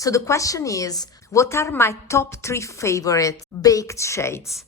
So the question is, what are my top 3 favorite baked shades?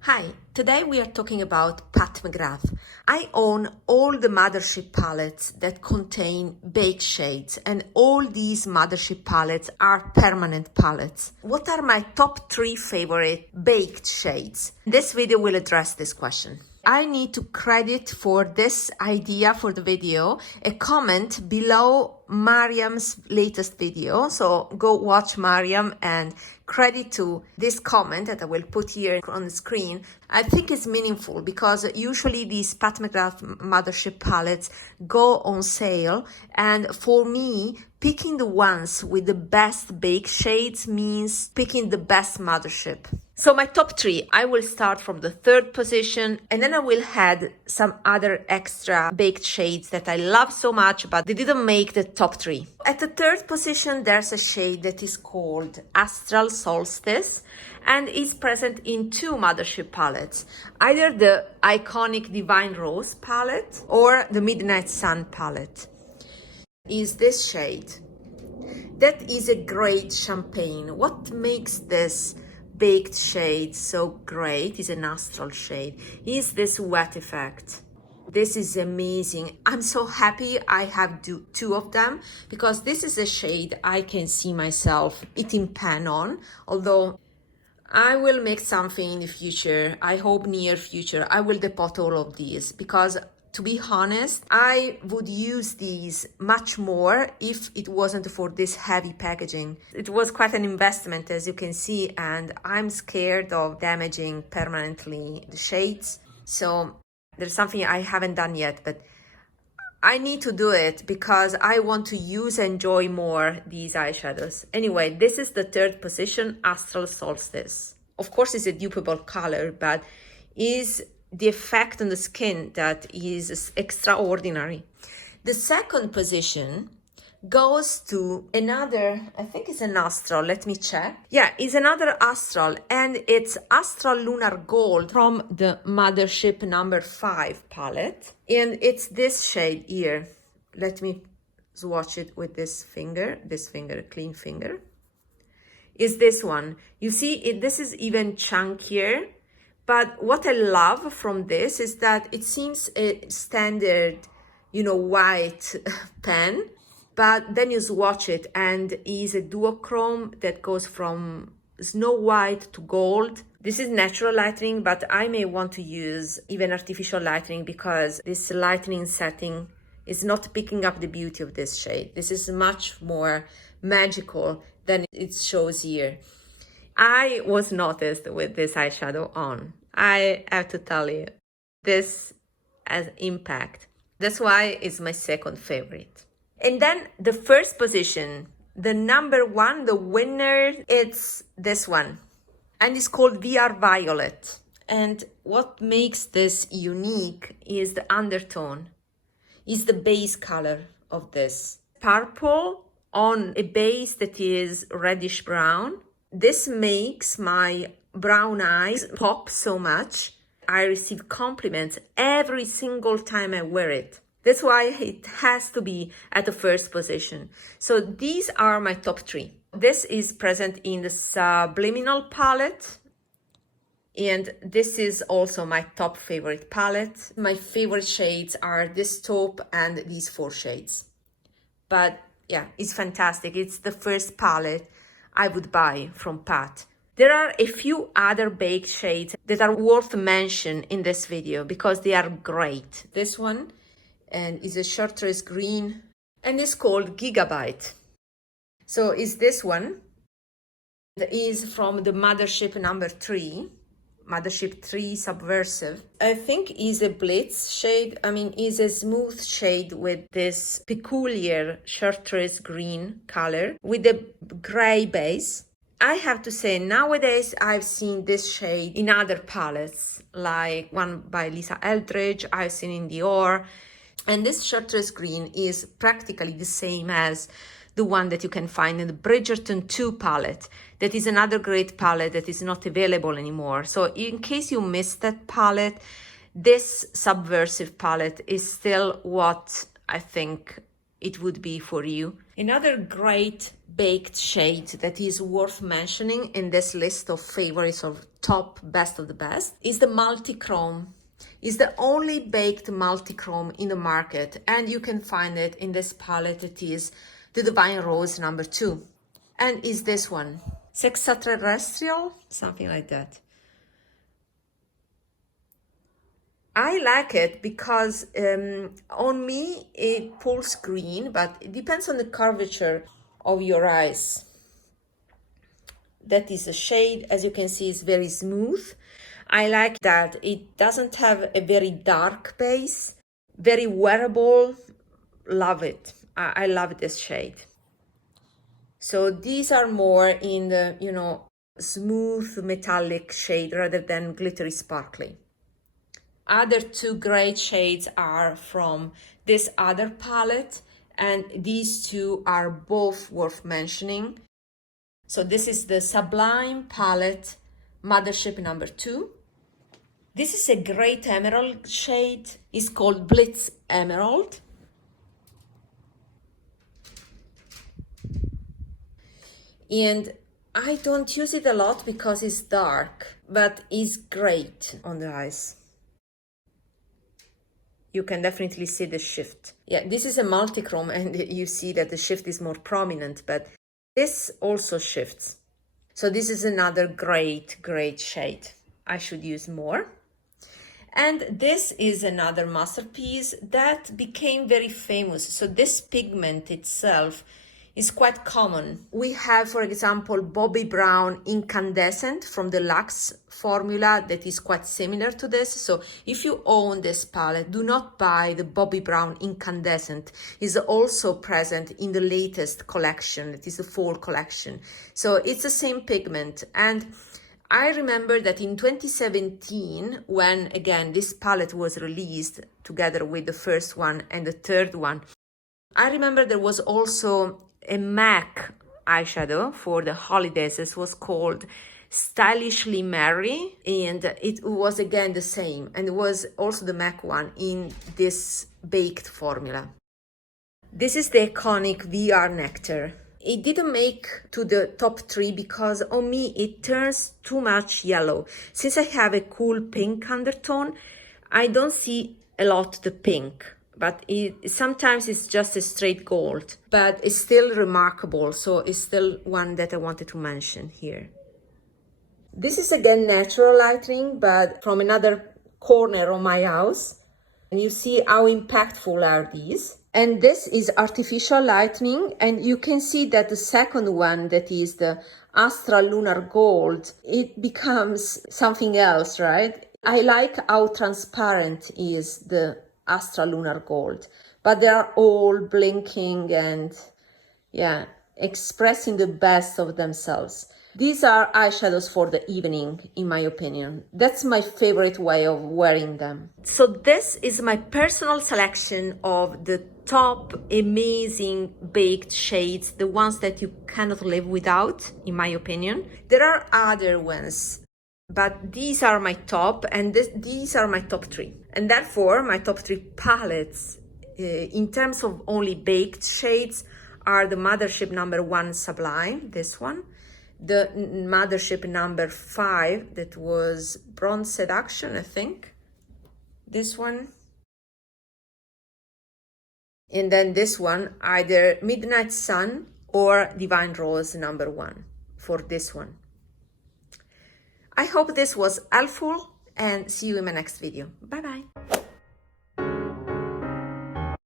Hi, today we are talking about Pat McGrath. I own all the Mothership palettes that contain baked shades, and all these Mothership palettes are permanent palettes. What are my top 3 favorite baked shades? This video will address this question. I need to credit for this idea for the video a comment below Mariam's latest video. So go watch Mariam and credit to this comment that I will put here on the screen. I think it's meaningful because usually these Pat McGrath Mothership palettes go on sale, and for me, picking the ones with the best bake shades means picking the best Mothership. So my top 3, I will start from the 3rd position, and then I will add some other extra baked shades that I love so much, but they didn't make the top 3. At the 3rd position, there's a shade that is called Astral Solstice, and is present in 2 Mothership palettes, either the iconic Divine Rose palette or the Midnight Sun palette. Is this shade. That is a great champagne. What makes this baked shade so great is an astral shade, is this wet effect. This is amazing. I'm so happy I have 2 of them, because this is a shade I can see myself eating pan on, although I will make something in the future. I hope near future I will depot all of these, because to be honest, I would use these much more if it wasn't for this heavy packaging. It was quite an investment, as you can see, and I'm scared of damaging permanently the shades. So there's something I haven't done yet, but I need to do it because I want to use and enjoy more these eyeshadows. Anyway, this is the 3rd position, Astral Solstice. Of course, it's a dupeable color, but is the effect on the skin that is extraordinary. The 2nd position goes to another, I think it's an Astral, let me check. Yeah, it's another Astral, and it's Astral Lunar Gold from the Mothership number 5 palette. And it's this shade here. Let me swatch it with this finger, clean finger. Is this one. You see, this is even chunkier. But what I love from this is that it seems a standard, white pen, but then you swatch it and is a duochrome that goes from snow white to gold. This is natural lightening, but I may want to use even artificial lightening because this lightening setting is not picking up the beauty of this shade. This is much more magical than it shows here. I was noticed with this eyeshadow on. I have to tell you, this has impact. That's why it's my 2nd favorite. And then the 1st position, the number 1, the winner, it's this one. And it's called VR Violet. And what makes this unique is the undertone, is the base color of this. Purple on a base that is reddish brown. This makes my brown eyes pop so much. I receive compliments every single time I wear it. That's why it has to be at the 1st position. So these are my top 3. This is present in the Subliminal palette. And this is also my top favorite palette. My favorite shades are this taupe and these 4 shades. But yeah, it's fantastic. It's the first palette I would buy from Pat. There are a few other baked shades that are worth mention in this video because they are great. This one and is a chartreuse green and is called Gigabyte. So is this one that is from the Mothership number 3. Mothership 3 Subversive. I think is a Blitz shade. Is a smooth shade with this peculiar chartreuse green color with a gray base. I have to say, nowadays I've seen this shade in other palettes, like one by Lisa Eldridge, I've seen in Dior. And this chartreuse green is practically the same as the one that you can find in the Bridgerton 2 palette. That is another great palette that is not available anymore. So in case you missed that palette, this Subversive palette is still what I think it would be for you. Another great baked shade that is worth mentioning in this list of favorites of top best of the best is the multi-chrome. It's the only baked multi-chrome in the market, and you can find it in this palette. It is the Divine Rose number 2, and is this one, Sextraterrestrial, something like that. I like it because on me it pulls green, but it depends on the curvature of your eyes. That is a shade, as you can see, is very smooth. I like that it doesn't have a very dark base, very wearable. Love it. I love this shade. So these are more in the, you know, smooth metallic shade rather than glittery sparkly. Other two great shades are from this other palette, and these two are both worth mentioning. So this is the Sublime palette, Mothership number 2. This is a great emerald shade. It's called Blitz Emerald. And I don't use it a lot because it's dark, but it's great on the eyes. You can definitely see the shift. Yeah, this is a multi-chrome, and you see that the shift is more prominent, but this also shifts. So this is another great shade. I should use more. And this is another masterpiece that became very famous. So this pigment itself is quite common. We have, for example, Bobbi Brown Incandescent from the Luxe formula that is quite similar to this. So if you own this palette, do not buy the Bobbi Brown Incandescent. It's also present in the latest collection, that is the fall collection. So it's the same pigment. And I remember that in 2017, when again this palette was released together with the first one and the third one, I remember there was also a MAC eyeshadow for the holidays. This was called Stylishly Merry, and it was again the same, and it was also the MAC one in this baked formula. This is the iconic VR Nectar. It didn't make to the top 3 because on me it turns too much yellow. Since I have a cool pink undertone, I don't see a lot the pink. But sometimes it's just a straight gold, but it's still remarkable. So it's still one that I wanted to mention here. This is again natural lighting, but from another corner of my house. And you see how impactful are these. And this is artificial lighting. And you can see that the second one, that is the Astral Lunar Gold, it becomes something else, right? I like how transparent is the Astral Lunar Gold, but they are all blinking and yeah, expressing the best of themselves. These are eyeshadows for the evening, in my opinion. That's my favorite way of wearing them. So this is my personal selection of the top amazing baked shades, the ones that you cannot live without, in my opinion. There are other ones, but these are my top, and these are my top 3. And therefore, my top 3 palettes, in terms of only baked shades, are the Mothership number 1 Sublime, this one, the Mothership number 5, that was Bronze Seduction, I think, this one, and then this one, either Midnight Sun or Divine Rose number 1 for this one. I hope this was helpful, and see you in my next video. Bye bye.